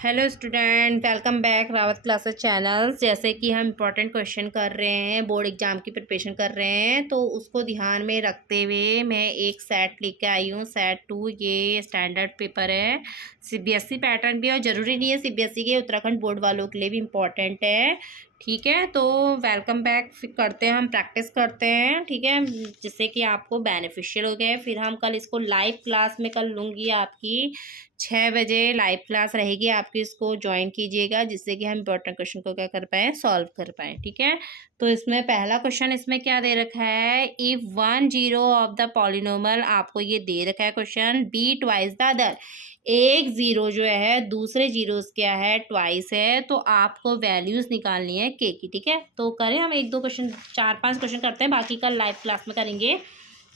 Hello student, welcome back Rawat classes channel. जैसे कि हम इम्पोर्टेंट क्वेश्चन कर रहे हैं, बोर्ड एग्जाम की प्रिपरेशन कर रहे हैं, तो उसको ध्यान में रखते हुए मैं एक सेट लेके आई हूँ। सेट 2 ये स्टैंडर्ड पेपर है, सीबीएसई पैटर्न भी है और ज़रूरी नहीं है सीबीएसई के, उत्तराखंड बोर्ड वालों के लिए भी इम्पोर्टेंट है। ठीक है, तो वेलकम बैक करते हैं, हम प्रैक्टिस करते हैं। ठीक है, जिससे कि आपको बेनिफिशियल हो गए। फिर हम कल इसको लाइव क्लास में कल लूँगी आपकी 6 बजे लाइव क्लास रहेगी आपकी, इसको ज्वाइन कीजिएगा, जिससे कि हम इंपॉर्टेंट क्वेश्चन को क्या कर पाएँ, सॉल्व कर पाएँ। ठीक है, तो इसमें पहला क्वेश्चन इसमें क्या दे रखा है, if 1 zero of the polynomial, आपको ये दे रखा है question, be twice the other, एक जीरो जो है दूसरे जीरोस क्या है, ट्वाइस है, तो आपको वैल्यूज निकालनी है के की। ठीक है, तो करें हम एक दो क्वेश्चन, 4-5 क्वेश्चन करते हैं, बाकी कल लाइव क्लास में करेंगे।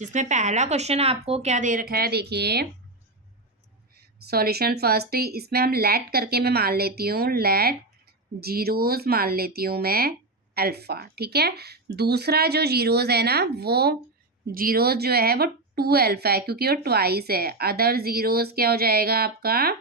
जिसमें पहला क्वेश्चन आपको क्या दे रखा है, देखिए सॉल्यूशन फर्स्ट, इसमें हम लेट करके मैं मान लेती हूँ, लेट जीरोज मान लेती हूँ मैं अल्फ़ा। ठीक है, दूसरा जो जीरोज है ना, वो जीरोज जो है वो 2 अल्फ़ा है, क्योंकि वो ट्वाइस है। अदर जीरोज क्या हो जाएगा आपका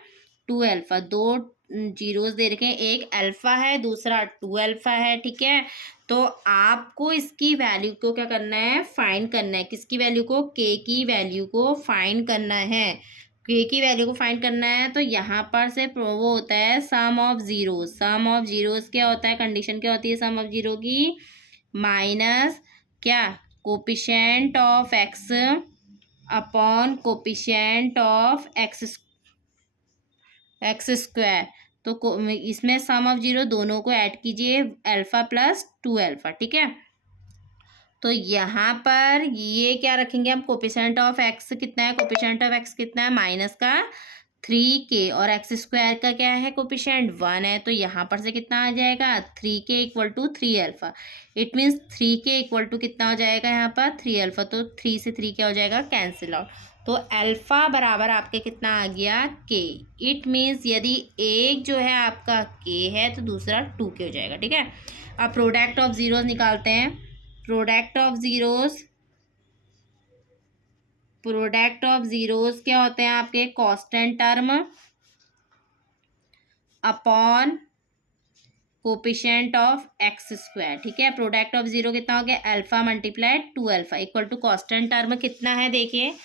2 अल्फ़ा। दो जीरोज दे रखे हैं, एक अल्फ़ा है, दूसरा 2 अल्फ़ा है। ठीक है, तो आपको इसकी वैल्यू को क्या करना है, फाइंड करना है। किसकी वैल्यू को, के की वैल्यू को फाइंड करना है। के की वैल्यू को फाइंड करना है, तो यहाँ पर से वो होता है sum of zeros. Sum of zeros क्या होता है, कंडीशन क्या होती है सम ऑफ जीरो की, माइनस क्या, coefficient of X upon coefficient of x square. तो इसमें सम ऑफ जीरो दोनों को ऐड कीजिए, अल्फ़ा प्लस 2 अल्फ़ा। ठीक है, तो यहाँ पर ये क्या रखेंगे हम, कोपिशेंट ऑफ एक्स कितना है, कोपिशेंट ऑफ एक्स कितना है, माइनस का 3k, और एक्स स्क्वायर का क्या है, कोपिशेंट 1 है, तो यहाँ पर से कितना आ जाएगा, 3k equal to 3 alpha. It means 3k equal to कितना हो जाएगा यहाँ पर 3 अल्फ़ा, तो 3 से 3 क्या हो जाएगा, कैंसिल आउट। तो अल्फ़ा बराबर आपके कितना आ गया, k। इट मीन्स यदि एक जो है आपका k है तो दूसरा 2k हो जाएगा। ठीक है, अब प्रोडक्ट ऑफ जीरोज निकालते हैं। Product of zeros, product of zeros क्या होते हैं आपके, constant term upon coefficient of x square. ठीक है, प्रोडक्ट ऑफ जीरो कितना हो गया, alpha multiplied 2 alpha equal to constant term कितना है, देखिए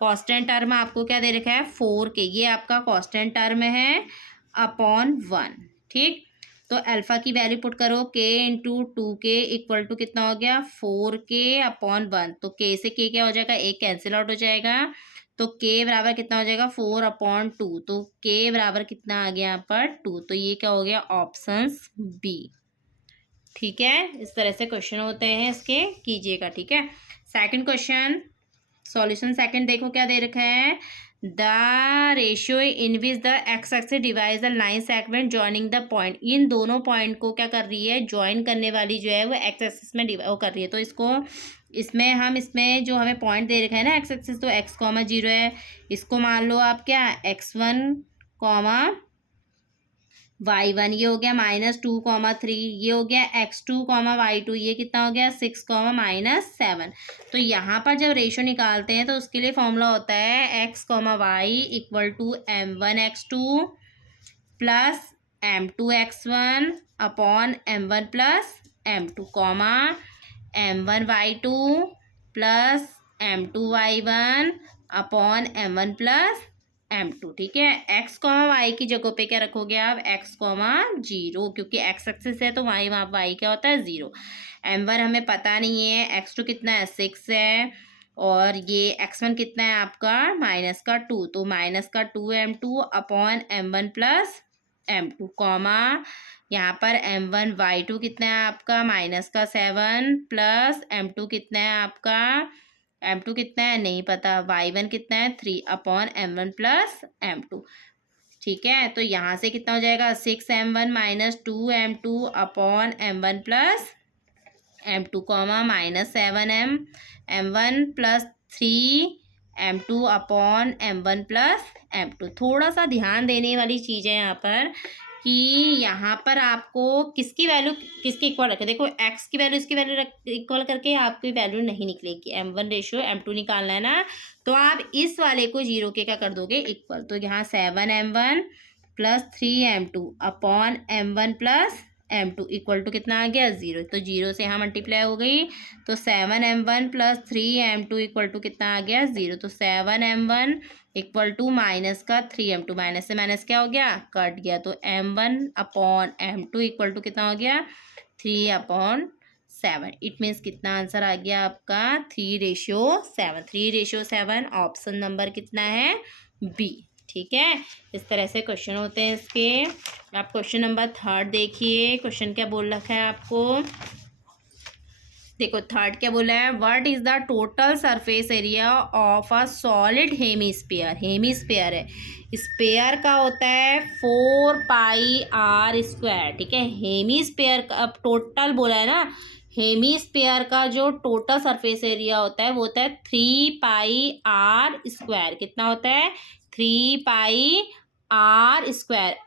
कांस्टेंट टर्म आपको क्या दे रखा है, 4k, ये आपका कांस्टेंट टर्म है अपॉन 1। ठीक, तो अल्फा की वैल्यू पुट करो, k into 2k equal to कितना हो गया, 4k अपॉन 1। तो k से k क्या हो जाएगा, एक कैंसिल आउट हो जाएगा, तो k बराबर कितना हो जाएगा, 4/2। तो k बराबर कितना आ गया यहाँ पर 2, तो ये क्या हो गया, ऑप्शंस बी। ठीक है, इस तरह से क्वेश्चन होते हैं, इसके कीजिएगा। ठीक है, सेकंड क्वेश्चन, सॉल्यूशन सेकंड देखो क्या दे रखा है, the ratio in which the X axis divide the line segment joining the point. इन दोनों पॉइंट को क्या कर रही है, ज्वाइन करने वाली जो है वो एक्स एक्सिस में वो कर रही है। तो इसको इसमें हम इसमें जो हमें पॉइंट दे रखा है ना एक्स एक्सिस, तो x, 0 है, इसको मान लो आप क्या, x1, y1, ये हो गया -2, 3, ये हो गया x2, y2, ये कितना हो गया 6, -7। तो यहाँ पर जब रेशियो निकालते हैं तो उसके लिए फॉर्मूला होता है x, y equal to m1x2 plus m2x1 upon m1 plus m2, m1y2 plus m2y1 upon m1 plus m2। ठीक है, x, y की जगह पे क्या रखोगे आप, x, 0, क्योंकि x एक्सिस है तो y क्या होता है 0। m1 हमें पता नहीं है, x2 कितना है 6 है, और ये x1 कितना है आपका -2, तो -2m2 upon m1 plus m2, यहाँ पर m1y2 कितना है आपका -7 प्लस m2 कितना है आपका, m2 कितना है नहीं पता, y1 कितना है 3 अपॉन m1 प्लस m2। ठीक है, तो यहाँ से कितना हो जाएगा, 6m1 -2m2 upon m1 plus m2, -7m1 plus 3m2 upon m1 plus m2। थोड़ा सा ध्यान देने वाली चीज़ है यहाँ पर कि यहाँ पर आपको किसकी वैल्यू किसके इक्वल रखें। देखो x की वैल्यू इसकी वैल्यू इक्वल करके आपकी वैल्यू नहीं निकलेगी, m1 रेशियो m2 निकालना है ना, तो आप इस वाले को 0 के क्या कर दोगे, इक्वल। तो यहाँ 7m1 plus 3m2 upon m1 plus m2 equal to कितना आ गया 0। तो 0 से यहाँ मल्टीप्लाई हो गई, तो 7m1 plus 3m2 equal to कितना आ गया 0। तो 7m1 इक्वल टू माइनस का 3m2, माइनस से माइनस क्या हो गया, कट गया। तो m1 upon m2 equal to कितना हो गया 3/7। इट मीन्स कितना आंसर आ गया आपका 3:7। 3:7 ऑप्शन नंबर कितना है बी। ठीक है, इस तरह से क्वेश्चन होते हैं इसके। आप क्वेश्चन नंबर 3 देखिए, क्वेश्चन क्या बोल रखा है आपको। देखो 3 क्या बोला है, what is the total surface area of a solid hemisphere. Hemisphere है, स्पेयर का होता है 4πr²। ठीक है, हेमीस्फीयर का अब टोटल बोला है ना, हेमीस्फीयर का जो टोटल सरफेस एरिया होता है वो होता है 3πr²। कितना होता है 3πr²।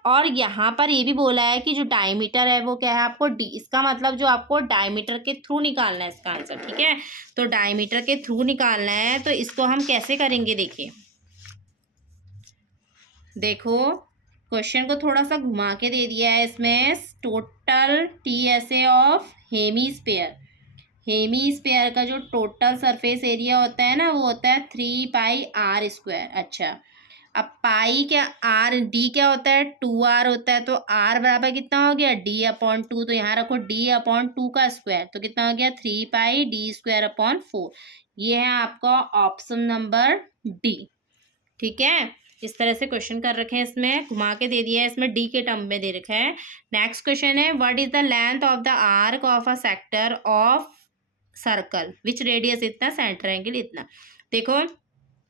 और यहाँ पर ये भी बोला है कि जो डायमीटर है वो क्या है आपको डी। इसका मतलब जो आपको डायमीटर के थ्रू निकालना है इसका आंसर। ठीक है, तो डायमीटर के थ्रू निकालना है, तो इसको हम कैसे करेंगे देखिए। देखो क्वेश्चन को थोड़ा सा घुमा के दे दिया है इसमें, total TSA of hemisphere. Hemisphere का जो टोटल सरफेस एरिया होता है ना वो होता है 3πr²। अच्छा, अब पाई क्या आर डी क्या होता है 2r होता है, तो r बराबर कितना हो गया d/2। तो यहाँ रखो d/2 का स्क्वायर, तो कितना हो गया 3πd²/4। ये है आपका ऑप्शन नंबर डी। ठीक है, इस तरह से क्वेश्चन कर रखे हैं, इसमें घुमा के दे दिया है, इसमें डी के टर्म में दे रखा है। नेक्स्ट क्वेश्चन है, what is the length of the arc of a sector of circle which radius इतना, सेंटर एंगल इतना। देखो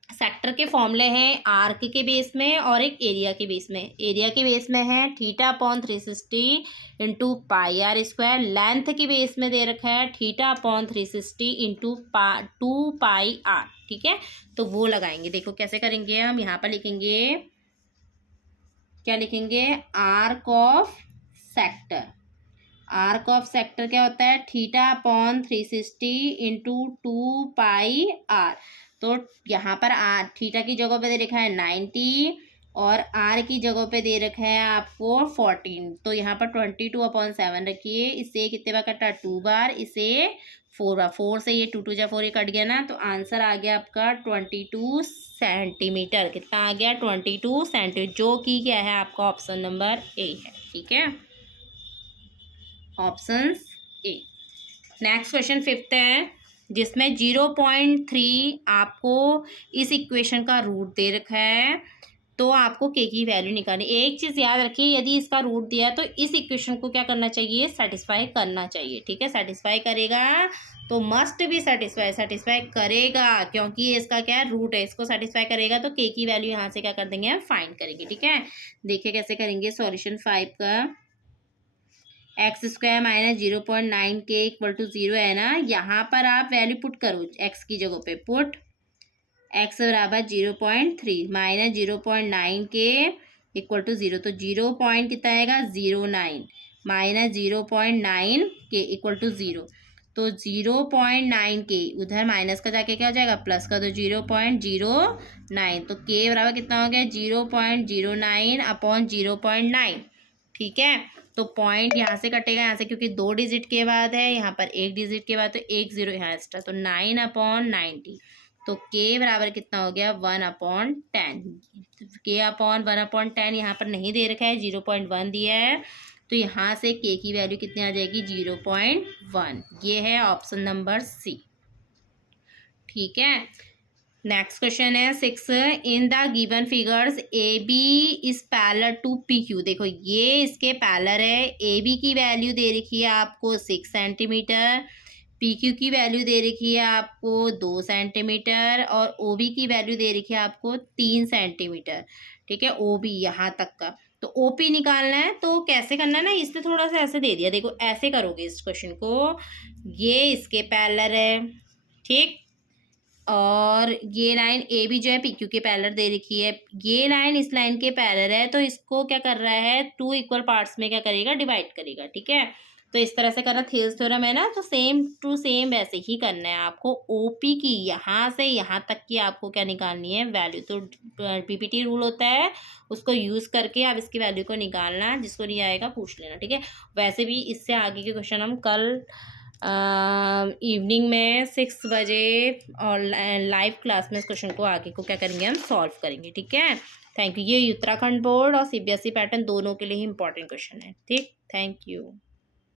सेक्टर के फॉर्मूले हैं आर्क के बेस में और एक एरिया के बेस में। एरिया के बेस में है θ/360 इंटू πr²। लेंथ के बेस में दे रखा है θ/360 इंटू 2πr। ठीक है, तो वो लगाएंगे। देखो कैसे करेंगे हम, यहाँ पर लिखेंगे, क्या लिखेंगे, arc of sector. Arc of sector क्या होता है θ/360 इंटू 2πr। तो यहाँ पर थीटा की जगह पे दे रखा है 90 और आर की जगह पे दे रखा है आपको 14। तो यहाँ पर 22/7 रखिए। इसे कितने बार कटा 2 बार, इसे 4 बार। 4 से ये 2 2 जा 4 ये कट गया ना, तो आंसर आ गया आपका 22 सेंटीमीटर। कितना आ गया 22 सेंटीमीटर, जो कि क्या है आपका ऑप्शन नंबर ए है। ठीक है, option A. Next question 5th है, जिसमें 0.3 आपको इस इक्वेशन का रूट दे रखा है, तो आपको के की वैल्यू निकालनी। एक चीज़ याद रखिए, यदि इसका रूट दिया तो इस इक्वेशन को क्या करना चाहिए, सेटिस्फाई करना चाहिए। ठीक है, सेटिस्फाई करेगा तो मस्ट भी सेटिस्फाई करेगा, क्योंकि ये इसका क्या है रूट है, इसको सेटिस्फाई करेगा तो के की वैल्यू यहाँ से क्या कर देंगे हम फाइंड करेंगे। ठीक है, देखिए कैसे करेंगे। सॉल्यूशन 5 का x² माइनस 0.9 के इक्वल टू 0 है ना, यहाँ पर आप वैल्यू पुट करो x की जगह पे, पुट x बराबर 0.3 माइनस 0.9 के इक्वल टू 0। तो 0 पॉइंट कितना आएगा 0.9 माइनस 0.9 के इक्वल टू 0। तो 0.9 के उधर माइनस का जाके क्या हो जाएगा प्लस का, तो 0.09। तो k बराबर कितना हो गया 0.09/0.9। ठीक है, तो पॉइंट यहाँ से कटेगा, यहाँ से क्योंकि 2 डिजिट के बाद है, यहाँ पर 1 डिजिट के बाद, तो 1 0 यहाँ एक्स्ट्रा, तो 9/90। तो k बराबर कितना हो गया 1/10। k/1/10 यहाँ पर नहीं दे रखा है, 0.1 दिया है, तो यहाँ से k की वैल्यू कितनी आ जाएगी 0.1। ये है ऑप्शन नंबर सी। ठीक है, नेक्स्ट क्वेश्चन है 6, in the given figures A B is parallel to P Q. देखो ये इसके पैरेलल है, ए बी की वैल्यू दे रखी है आपको 6 सेंटीमीटर, पी क्यू की वैल्यू दे रखी है आपको 2 सेंटीमीटर और ओ बी की वैल्यू दे रखी है आपको 3 सेंटीमीटर। ठीक है, ओ बी यहाँ तक का, तो ओ पी निकालना है। तो कैसे करना है ना, इसने थोड़ा सा ऐसे दे दिया, देखो ऐसे करोगे इस क्वेश्चन को, ये इसके पैरेलल है, ठीक, और ये लाइन ए बी जो है पी क्यू के पैरेलल दे रखी है, ये लाइन इस लाइन के पैरेलल है, तो इसको क्या कर रहा है 2 इक्वल पार्ट्स में क्या करेगा डिवाइड करेगा। ठीक है, तो इस तरह से करना, थेल्स थ्योरम है ना, तो सेम टू सेम वैसे ही करना है आपको। ओपी की यहाँ से यहाँ तक की आपको क्या निकालनी है, वैल्यू। तो पीपीटी रूल होता है, उसको यूज़ करके आप इसकी वैल्यू को निकालना, जिसको नहीं आएगा पूछ लेना, ठीक है। वैसे भी इससे आगे के क्वेश्चन हम कल इवनिंग में 6 बजे और लाइव क्लास में इस क्वेश्चन को आगे को क्या करेंगे, हम सॉल्व करेंगे, ठीक है। Thank you. ये उत्तराखंड बोर्ड और सीबीएसई पैटर्न दोनों के लिए ही इंपॉर्टेंट क्वेश्चन है, ठीक। Thank you.